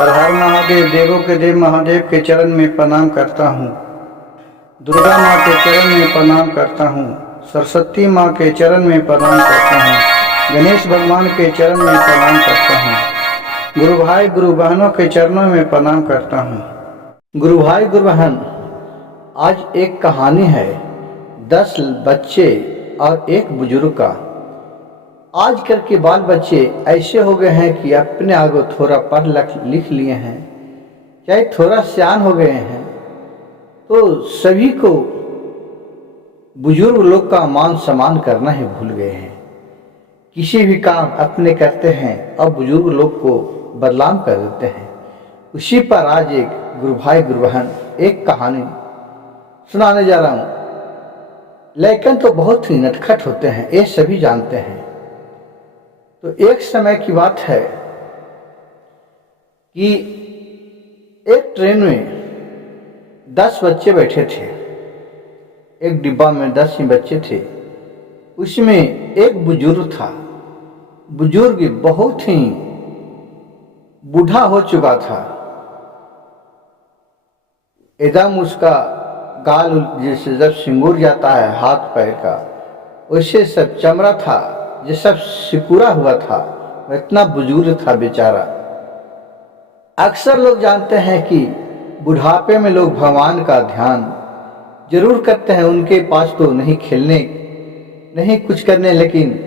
हर हर महादेव, देवों के देव महादेव के चरण में प्रणाम करता हूँ। दुर्गा माँ के चरण में प्रणाम करता हूँ। सरस्वती माँ के चरण में प्रणाम करता हूँ। गणेश भगवान के चरण में प्रणाम करता हूँ। गुरु भाई गुरु बहनों के चरणों में प्रणाम करता हूँ। गुरु भाई गुरु बहन, आज एक कहानी है 10 बच्चे और एक बुजुर्ग का। आजकल के बाल बच्चे ऐसे हो गए हैं कि अपने आगे थोड़ा पढ़ लिख लिए हैं, चाहे थोड़ा सियान हो गए हैं, तो सभी को बुजुर्ग लोग का मान सम्मान करना ही भूल गए हैं। किसी भी काम अपने करते हैं और बुजुर्ग लोग को बदनाम कर देते हैं। उसी पर आज एक गुरु भाई गुरु बहन एक कहानी सुनाने जा रहा हूँ। लेकिन तो बहुत ही नटखट होते हैं, ये सभी जानते हैं। तो एक समय की बात है कि एक ट्रेन में 10 बच्चे बैठे थे। एक डिब्बा में 10 ही बच्चे थे। उसमें एक बुजुर्ग था। बुजुर्ग बहुत ही बूढ़ा हो चुका था। एकदम उसका गाल जैसे जब सिंगूर जाता है हाथ पैर का, वैसे सब चमड़ा था, ये सब सिकुड़ा हुआ था। इतना बुजुर्ग था बेचारा। अक्सर लोग जानते हैं कि बुढ़ापे में लोग भगवान का ध्यान जरूर करते हैं। उनके पास तो नहीं खेलने नहीं कुछ करने, लेकिन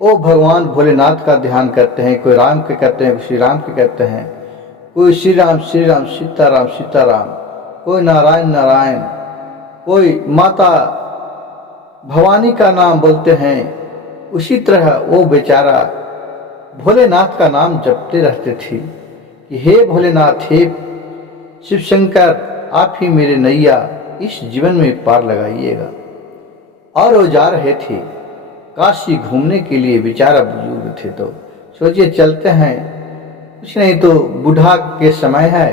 वो भगवान भोलेनाथ का ध्यान करते हैं। कोई राम के करते हैं, श्री राम के करते हैं, कोई श्री राम सीताराम सीताराम, कोई नारायण नारायण, कोई माता भवानी का नाम बोलते हैं। उसी तरह वो बेचारा भोलेनाथ का नाम जपते रहते थे कि हे भोलेनाथ, हे शिव शंकर, आप ही मेरे नैया इस जीवन में पार लगाइएगा। और वो जा रहे थे काशी घूमने के लिए। बेचारा बुजुर्ग थे तो सोचिए चलते हैं, कुछ नहीं तो बूढ़ा के समय है,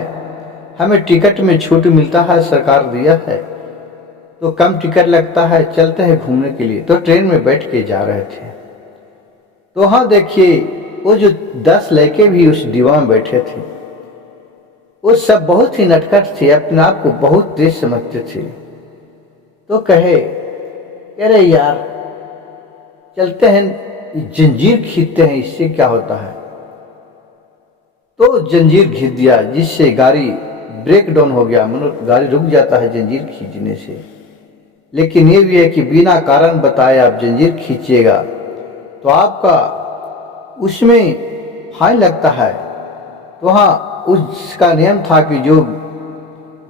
हमें टिकट में छूट मिलता है, सरकार दिया है तो कम टिकट लगता है, चलते हैं घूमने के लिए। तो ट्रेन में बैठ के जा रहे थे। तो हाँ देखिए, वो जो 10 लड़के भी उस डिब्बा में बैठे थे, वो सब बहुत ही नटखट थे, अपने आप को बहुत तेज समझते थे। तो कहे, अरे यार चलते हैं, जंजीर खींचते हैं, इससे क्या होता है। तो जंजीर खींच दिया, जिससे गाड़ी ब्रेक डाउन हो गया, मतलब गाड़ी रुक जाता है जंजीर खींचने से। लेकिन ये भी है कि बिना कारण बताए आप जंजीर खींचिएगा तो आपका उसमें फाइन लगता है। तो हाँ, उसका नियम था कि जो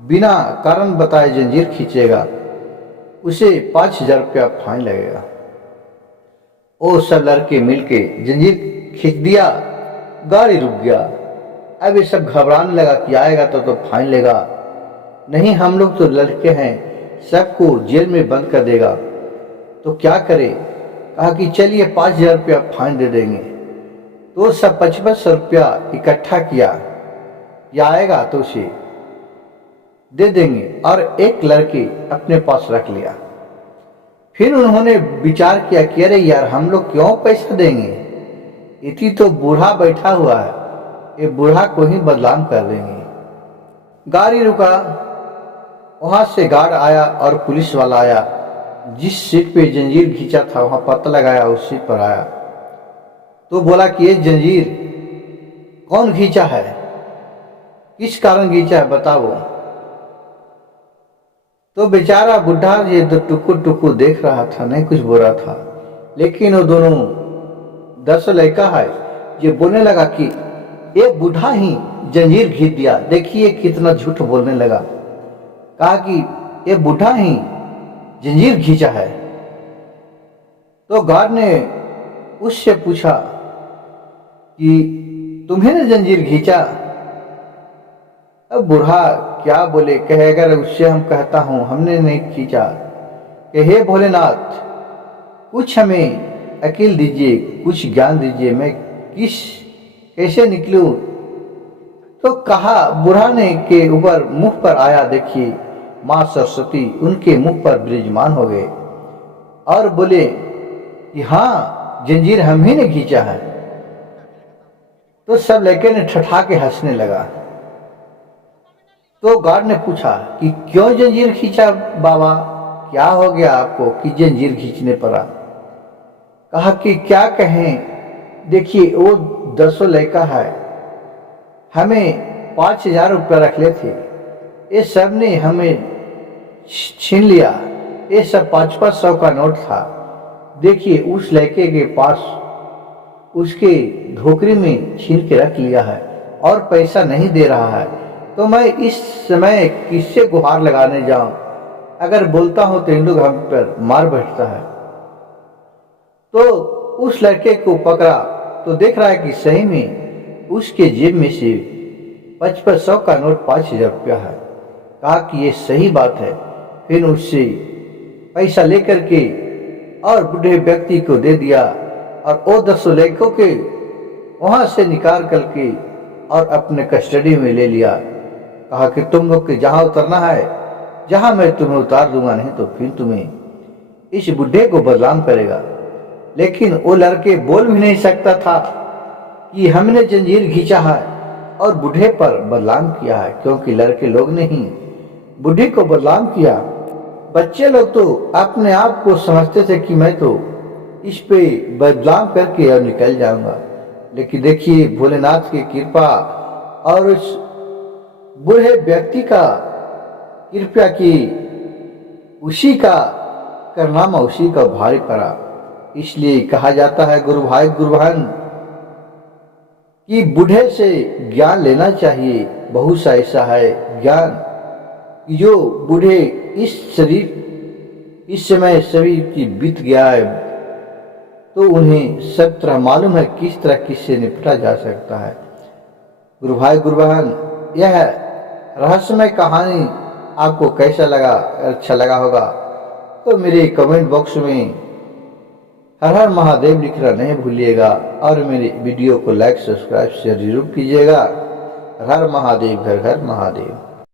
बिना कारण बताए जंजीर खींचेगा उसे 5,000 रुपया फाइन लगेगा। वो सब लड़के मिलके जंजीर खींच दिया, गाड़ी रुक गया। अब ये सब घबराने लगा कि आएगा तो फाइन लेगा, नहीं हम लोग तो लड़के हैं, सबको जेल में बंद कर देगा। तो क्या करे, कहा कि चलिए 5,000 रुपया फाइन दे देंगे। तो सब 5500 रुपया इकट्ठा किया, या आएगा तो उसे दे देंगे, और एक लड़के अपने पास रख लिया। फिर उन्होंने विचार किया कि अरे यार हम लोग क्यों पैसा देंगे, इतनी तो बूढ़ा बैठा हुआ है, ये बूढ़ा को ही बदनाम कर देंगे। गाड़ी रुका, वहां से गार्ड आया और पुलिस वाला आया। जिस सीट पे जंजीर खींचा था वहां पता लगाया, उस सीट पर आया तो बोला कि ये जंजीर कौन खींचा है, किस कारण खींचा है बताओ। तो बेचारा बुढ़ा ये तो टुकुर टुकुर देख रहा था, नहीं कुछ बोल रहा था। लेकिन वो दोनों 10 लड़का है, ये बोलने लगा कि ये बूढ़ा ही जंजीर खींच दिया, देखिए कितना झूठ बोलने लगा। कहा कि ये बूढ़ा ही जंजीर खींचा है। तो गार्ड ने उससे पूछा कि तुम्हें ने जंजीर खींचा। अब बूढ़ा क्या बोले, कहे अगर उससे हम कहता हूं हमने नहीं खींचा, कि हे भोलेनाथ कुछ हमें अकील दीजिए, कुछ ज्ञान दीजिए, मैं कैसे निकलूं। तो कहा, बूढ़ा ने के ऊपर मुख पर आया, देखिए माँ सरस्वती उनके मुख पर विराजमान हो गए और बोले कि हाँ जंजीर हम ही ने खींचा है। तो सब लड़के ने ठठा के हंसने लगा। तो गार्ड ने पूछा कि क्यों जंजीर खींचा बाबा, क्या हो गया आपको कि जंजीर खींचने पड़ा। कहा कि क्या कहें, देखिए वो 10 लड़का है, हमें 5,000 रुपया रख ले थे, ये सब ने हमें छीन लिया। ये सब 5-5 सौ का नोट था। देखिए उस लड़के के पास उसके धोकरी में छीन के रख लिया है और पैसा नहीं दे रहा है। तो मैं इस समय किससे गुहार लगाने जाऊं? अगर बोलता हूं तो इन लोग हम पर मार बैठता है। तो उस लड़के को पकड़ा तो देख रहा है कि सही में उसके जेब में से 5-5 सौ का नोट 5,000 रुपया है। कहा कि ये सही बात है। फिर उससे पैसा लेकर के और बूढ़े व्यक्ति को दे दिया और वो 10 लड़कों के वहां से निकाल करके और अपने कस्टडी में ले लिया। कहा कि तुम लोग के जहां उतरना है, जहां मैं तुम्हें उतार दूंगा, नहीं तो फिर तुम्हें इस बुढ़े को बदनाम करेगा। लेकिन वो लड़के बोल भी नहीं सकता था कि हमने जंजीर खींचा है और बूढ़े पर बदनाम किया है, क्योंकि लड़के लोग ने ही बूढ़े को बदनाम किया। बच्चे लोग तो अपने आप को समझते थे कि मैं तो इस पे बदनाम करके और निकल जाऊंगा। लेकिन देखिए भोलेनाथ की कृपा और उस बूढ़े व्यक्ति का कृपया की, उसी का करनामा उसी का भारी पड़ा। इसलिए कहा जाता है गुरु भाई गुरु बहन कि बूढ़े से ज्ञान लेना चाहिए। बहुत सा ऐसा है ज्ञान जो बूढ़े इस समय शरीर की बीत गया है, तो उन्हें सब तरह मालूम है किस तरह किससे निपटा जा सकता है। गुरु भाई गुरु बहन, यह रहस्यमय कहानी आपको कैसा लगा? अच्छा लगा होगा तो मेरे कमेंट बॉक्स में हर हर महादेव लिखना नहीं भूलिएगा और मेरे वीडियो को लाइक सब्सक्राइब शेयर जरूर कीजिएगा। हर हर महादेव, घर घर महादेव।